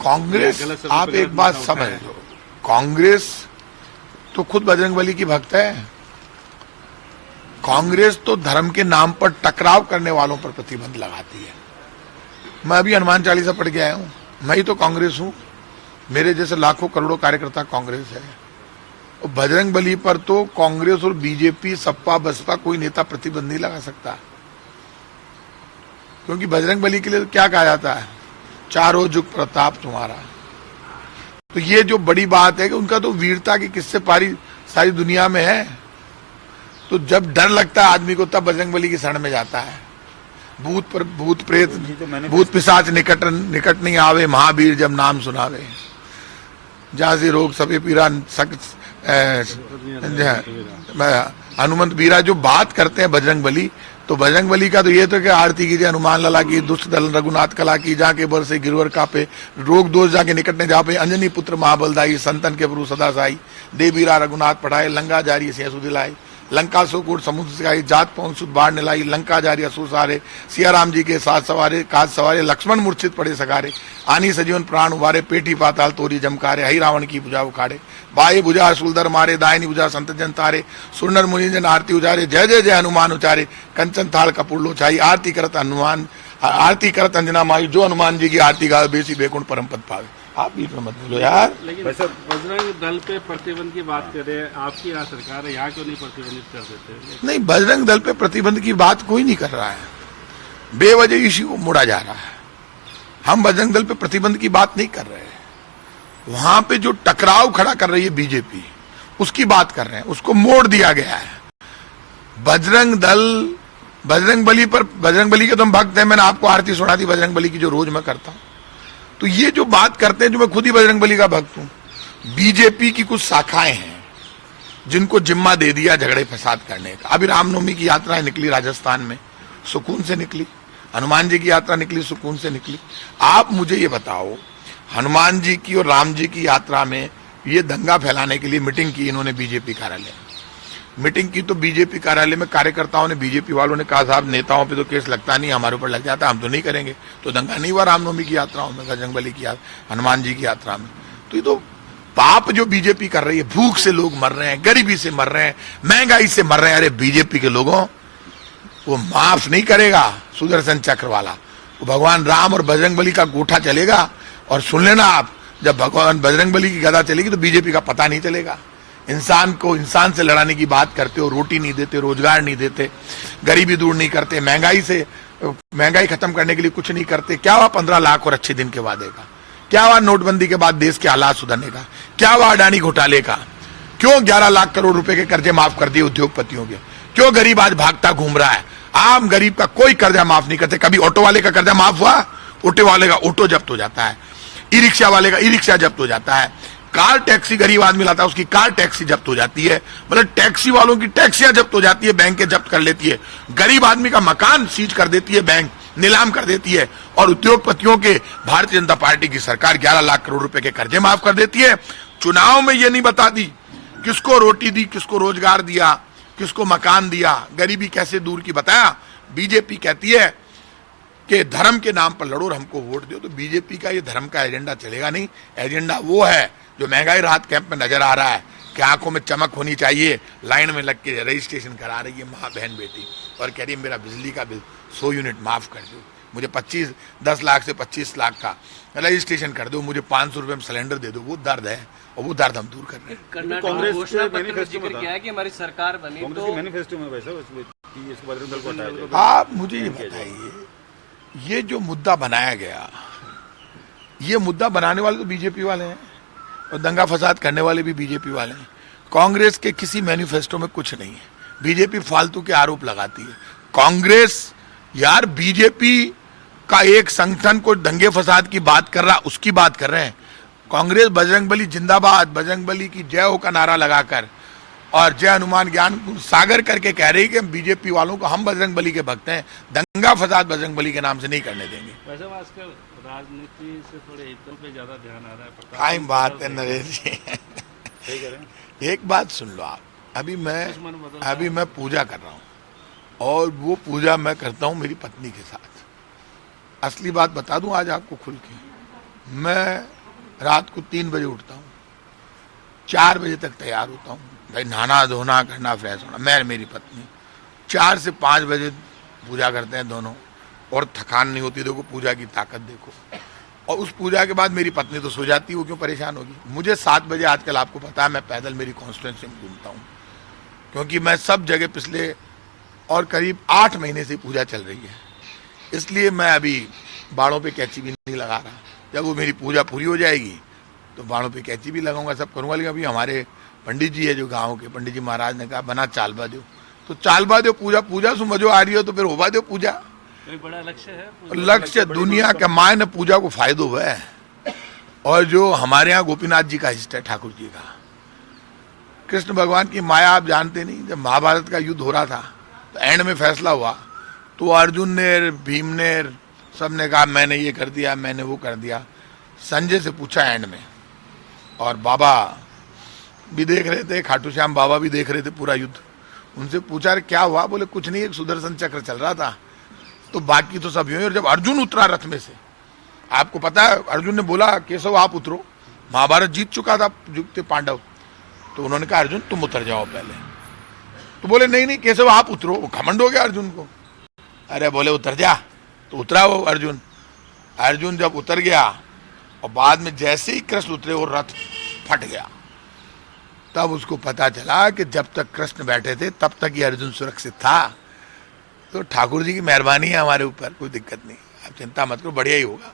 कांग्रेस, आप एक बात समझ लो, कांग्रेस तो खुद बजरंगबली की भक्त है। कांग्रेस तो धर्म के नाम पर टकराव करने वालों पर प्रतिबंध लगाती है। मैं अभी हनुमान चालीसा पढ़ के आया हूं, मैं ही तो कांग्रेस हूं, मेरे जैसे लाखों करोड़ों कार्यकर्ता कांग्रेस है। और बजरंगबली पर तो कांग्रेस और बीजेपी, सपा बसपा कोई नेता प्रतिबंध नहीं लगा सकता, क्योंकि बजरंगबली के लिए क्या कहा जाता है, चारों जुग प्रताप तुम्हारा। तो ये जो बड़ी बात है कि उनका तो वीरता की किस्से पारी सारी दुनिया में है। तो जब डर लगता है आदमी को तब बजरंगबली की शरण में जाता है। भूत प्रेत भूत पिशाच निकट नहीं आवे, महावीर जब नाम सुनावे। जहां से रोग सबे पीरा हनुमंत बीरा जो बात करते हैं बजरंगबली, तो बजरंगबली का तो ये तो कि आरती कीजिए हनुमान लला की, दुष्ट दल रघुनाथ कला की, जाके बर से गिरवर कापे, रोग दोष जाके निकट ने जापे, अंजनी पुत्र महाबलदाई, संतन के प्रभु सदा साई, दे बीरा रघुनाथ पढ़ाए, लंका जारी सेसु दिलाई, लंका सो कूट समुद्र सिखाई, जात पवन सुध बाढ़ निलाई, लंका जारी असुर सारे, सिया राम जी के साथ सवारे, काज सवारे, लक्ष्मण मूर्छित पड़े सगारे, आनी सजीवन प्राण उबारे, पेटी पाताल तोरी जमकारे, हई रावण की भुजा उखाड़े, बाए भुजा असूलदर मारे, दाहिनी भुजा संत जन तारे, सुरनर मुनि जन आरती उजारे, जय जय जय हनुमान उचारे, कंचन थाल कपूर लो छाई, आरती करत हनुमान, आरती करत अंजना माई, जो हनुमान जी की आरती गावे बेसी बेकुंठ परम पद पावे। आप बीच में मत बोलो यार। लेकिन बजरंग दल पे प्रतिबंध की बात कर रहे हैं, आपकी यहाँ सरकार है, यहाँ क्यों नहीं प्रतिबंधित कर देते? नहीं, बजरंग दल पे प्रतिबंध की बात कोई नहीं कर रहा है, बेवजह इसी को मोड़ा जा रहा है। हम बजरंग दल पे प्रतिबंध की बात नहीं कर रहे हैं। वहां पे जो टकराव खड़ा कर रही है बीजेपी, उसकी बात कर रहे हैं, उसको मोड़ दिया गया है। बजरंग दल, बजरंगबली पर, बजरंगबली के तो हम भक्त हैं, मैंने आपको आरती सुना दी बजरंगबली की जो रोज मैं करता हूं। तो ये जो बात करते हैं, जो मैं खुद ही बजरंगबली का भक्त हूं, बीजेपी की कुछ शाखाएं हैं जिनको जिम्मा दे दिया झगड़े फसाद करने का। अभी रामनवमी की यात्रा निकली राजस्थान में, सुकून से निकली। हनुमान जी की यात्रा निकली, सुकून से निकली। आप मुझे ये बताओ, हनुमान जी की और राम जी की यात्रा में ये दंगा फैलाने के लिए मीटिंग की इन्होंने बीजेपी कार्यालय में। मीटिंग की तो बीजेपी कार्यालय में कार्यकर्ताओं ने, बीजेपी वालों ने कहा साहब नेताओं पे तो केस लगता नहीं, हमारे ऊपर लग जाता, हम तो नहीं करेंगे। तो दंगा नहीं हुआ रामनवमी की यात्राओं में, बजरंगबली की, हनुमान जी की यात्रा में। तो ये तो पाप जो बीजेपी कर रही है, भूख से लोग मर रहे हैं, गरीबी से मर रहे हैं, महंगाई से मर रहे हैं। अरे बीजेपी के लोगों, वो माफ नहीं करेगा सुदर्शन चक्र वाला। वो भगवान राम और बजरंगबली का गोठा चलेगा। और सुन लेना आप, जब भगवान बजरंगबली की गदा चलेगी तो बीजेपी का पता नहीं चलेगा। इंसान को इंसान से लड़ाने की बात करते हो, रोटी नहीं देते, रोजगार नहीं देते, गरीबी दूर नहीं करते, महंगाई खत्म करने के लिए कुछ नहीं करते। क्या हुआ 15 लाख और अच्छे दिन के वादे का? क्या हुआ नोटबंदी के बाद देश के हालात सुधरने का? क्या हुआ अडानी घोटाले का? क्यों 11 लाख करोड़ रुपए के कर्जे माफ कर दिए उद्योगपतियों के? क्यों गरीब आज भागता घूम रहा है? आम गरीब का कोई कर्जा माफ नहीं करते। कभी ऑटो वाले का कर्जा माफ हुआ? ऑटो वाले का ऑटो जब्त हो जाता है, ई रिक्शा वाले का ई रिक्शा जब्त हो जाता है, कार टैक्सी गरीब आदमी लाता है उसकी कार टैक्सी जब्त हो जाती है, मतलब टैक्सी वालों की टैक्सियां जब्त हो जाती है, बैंक जब्त कर लेती है, गरीब आदमी का मकान सीज कर देती है, बैंक नीलाम कर देती है, और उद्योगपतियों के भारतीय जनता पार्टी की सरकार 11 लाख करोड़ रुपए के कर्जे माफ कर देती है। चुनाव में ये नहीं बता दी किसको रोटी दी, किसको रोजगार दिया, किसको मकान दिया, गरीबी कैसे दूर की बताया। बीजेपी कहती है कि धर्म के नाम पर लड़ो और हमको वोट दो। तो बीजेपी का ये धर्म का एजेंडा चलेगा नहीं। एजेंडा वो है जो महंगाई राहत कैंप में नजर आ रहा है कि आंखों में चमक होनी चाहिए, लाइन में लग के रजिस्ट्रेशन करा रही है माँ बहन बेटी, और कह रही है मेरा बिजली का बिल 100 यूनिट माफ कर दो, मुझे 10 लाख से 25 लाख का रजिस्ट्रेशन कर दो, मुझे 500 रुपए में सिलेंडर दे दो। वो दर्द है और वो दर्द हम दूर कर रहे हैं। कांग्रेस घोषणा पत्र में जिक्र किया है कि हमारी सरकार बनी तो मैनिफेस्टो में वैसा आप मुझे ये बताइए, ये जो मुद्दा बनाया गया, ये मुद्दा बनाने वाले तो बीजेपी वाले हैं और दंगा फसाद करने वाले भी बीजेपी वाले हैं। कांग्रेस के किसी मैनिफेस्टो में कुछ नहीं है। बीजेपी फालतू के आरोप लगाती है। कांग्रेस यार, बीजेपी का एक संगठन को दंगे फसाद की बात कर रहा, उसकी बात कर रहे हैं। कांग्रेस बजरंगबली जिंदाबाद, बजरंगबली की जय हो का नारा लगाकर और जय हनुमान ज्ञान सागर करके कह रही है कि बीजेपी वालों को, हम बजरंगबली के भक्त हैं, दंगा फसाद बजरंगबली के नाम से नहीं करने देंगे। वैसे आजकल राजनीति से थोड़े हितों पे ज्यादा ध्यान आ रहा है। कायम बात है नरेश जी। एक बात सुन लो आप, अभी मैं पूजा कर रहा हूँ और वो पूजा मैं करता हूँ मेरी पत्नी के साथ। असली बात बता दूं आज आपको खुल के, मैं रात को 3 बजे उठता हूँ, 4 बजे तक तैयार होता हूँ भाई, नहाना धोना करना, फ्रेश होना। मैं और मेरी पत्नी 4 से 5 बजे पूजा करते हैं दोनों, और थकान नहीं होती। देखो पूजा की ताकत देखो। और उस पूजा के बाद मेरी पत्नी तो सो जाती है, वो क्यों परेशान होगी। मुझे 7 बजे आजकल आपको पता है मैं पैदल मेरी कॉन्स्टिट्यूंसी में घूमता हूँ, क्योंकि मैं सब जगह पिछले और करीब 8 महीने से पूजा चल रही है, इसलिए मैं अभी बाड़ों पे कैंची भी नहीं लगा रहा। जब वो मेरी पूजा पूरी हो जाएगी तो बाड़ों पे कैंची भी लगाऊंगा, सब करूंगा। लेकिन अभी हमारे पंडित जी है जो गाँव के, पंडित जी महाराज ने कहा बना चालबा दो, तो चालबा दो पूजा सु मजो आ रही हो तो फिर होवा दो पूजा। कोई बड़ा लक्ष्य है? लक्ष्य दुनिया के मायने पूजा को फायदो हुआ है। और जो हमारे यहाँ गोपीनाथ जी का इष्ट है, ठाकुर जी का, कृष्ण भगवान की माया आप जानते नहीं। जब महाभारत का युद्ध हो रहा था तो एंड में फैसला हुआ, तो अर्जुन ने, भीम ने, सब ने कहा मैंने ये कर दिया, मैंने वो कर दिया। संजय से पूछा एंड में, और बाबा भी देख रहे थे, खाटू श्याम बाबा भी देख रहे थे पूरा युद्ध। उनसे पूछा क्या हुआ? बोले कुछ नहीं, एक सुदर्शन चक्र चल रहा था, तो बाकी तो सब यूं। और जब अर्जुन उतरा रथ में से, आपको पता है अर्जुन ने बोला केशव आप उतरो, महाभारत जीत चुका था युक्त पांडव, तो उन्होंने कहा अर्जुन तुम उतर जाओ पहले। तो बोले नहीं नहीं केशव आप उतरो। वो घमंड हो गया अर्जुन को। अरे बोले उतर जा, तो उतरा वो अर्जुन। अर्जुन जब उतर गया और बाद में जैसे ही कृष्ण उतरे वो रथ फट गया, तब उसको पता चला कि जब तक कृष्ण बैठे थे तब तक ये अर्जुन सुरक्षित था। तो ठाकुर जी की मेहरबानी है हमारे ऊपर, कोई दिक्कत नहीं, आप चिंता मत करो, बढ़िया ही होगा।